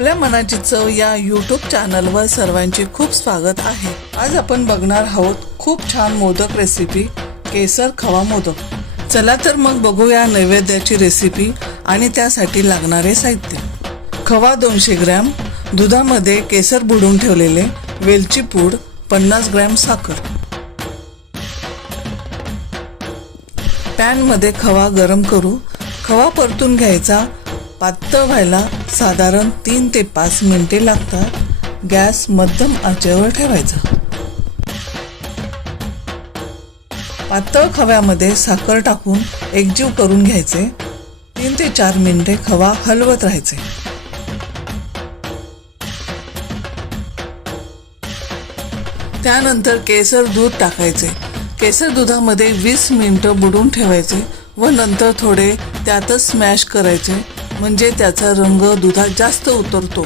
आपल्या मनाची चव या यूट्यूब चॅनलवर सर्वांचे खूप स्वागत आहे। आज आपण बघणार आहोत खूप छान मोदक रेसिपी केसर खवा मोदक। चला तर मग बघूया नैवेद्याची रेसिपी आणि त्यासाठी लागणारे साहित्य। खवा 200 ग्रॅम, दुधामध्ये केसर बुडवून ठेवलेले, वेलची पूड 50 ग्रॅम, साखर। पॅन मध्ये खवा गरम करू। खवा परतून घ्यायचा। पातळ व्हायला साधारण 3 ते 5 मिनिटे लागतात। गॅस मध्यम आचेवर ठेवायचा। पातळ खव्यामध्ये साखर टाकून एकजीव करून घ्यायचे। 3 ते 4 मिनिटे खवा हलवत राहायचे। त्यानंतर केसर दूध टाकायचे। केसर दुधामध्ये 20 मिनिटं बुडवून ठेवायचे व नंतर थोडे त्यातच स्मॅश करायचे, म्हणजे त्याचा रंग दुधात जास्त उतरतो।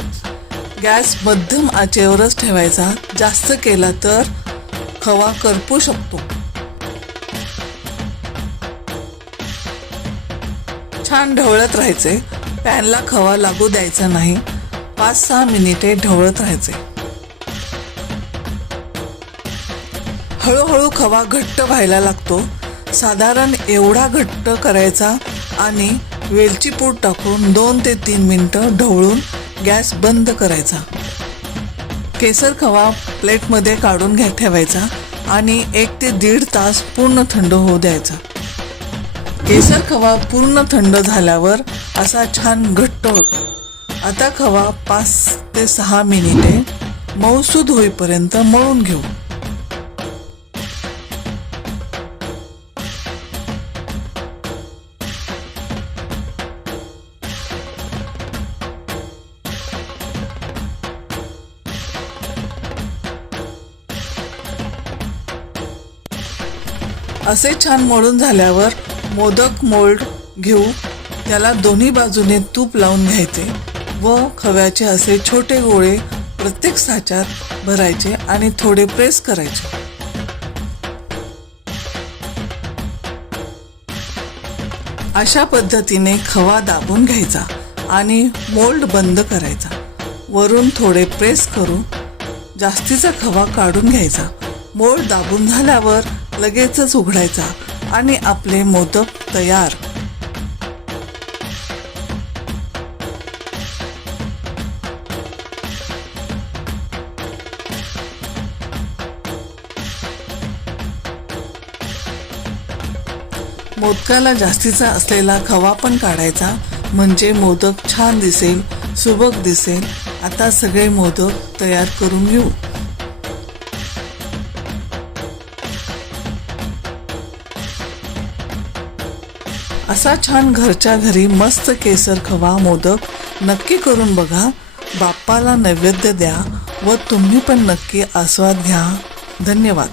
गॅस मध्यम आचेवरच ठेवायचा, जास्त केला तर खवा करपू शकतो। छान ढवळत राहायचे। पॅनला खवा लागू द्यायचा नाही। 5-6 मिनिटे ढवळत राहायचे। हळूहळू खवा घट्ट व्हायला लागतो। साधारण एवढा घट्ट करायचा आणि वेलची पूड टाकून 2 ते 3 मिनिटं ढवळून गॅस बंद करायचा। केसर खवा प्लेटमध्ये काढून ठेवायचा आणि 1 ते 1.5 तास पूर्ण थंड होऊ द्यायचा। केसर खवा पूर्ण थंड झाल्यावर असा छान घट्ट होतो। आता खवा 5 ते 6 मिनिटे मऊसूद होईपर्यंत मळून घेऊ। असे छान मळून झाल्यावर मोदक मोल्ड घेऊ। त्याला दोन्ही बाजूने तूप लावून घ्यायचे व खव्याचे असे छोटे गोळे प्रत्येक साच्यात भरायचे आणि थोडे प्रेस करायचे। अशा पद्धतीने खवा दाबून घ्यायचा आणि मोल्ड बंद करायचा। वरून थोडे प्रेस करून जास्तीचा खवा काढून घ्यायचा। मोल्ड दाबून झाल्यावर लगेचच उघडायचा आणि आपले मोदक तयार। मोदकाला जास्तीचा असलेला खवा पण काढायचा, म्हणजे मोदक छान दिसेल, सुबक दिसेल। आता सगळे मोदक तयार करून घेऊ। असा छान घरच्या घरी मस्त केसर खवा मोदक नक्की करून बघा। बाप्पाला नैवेद्य द्या व तुम्ही पण नक्की आस्वाद घ्या। धन्यवाद।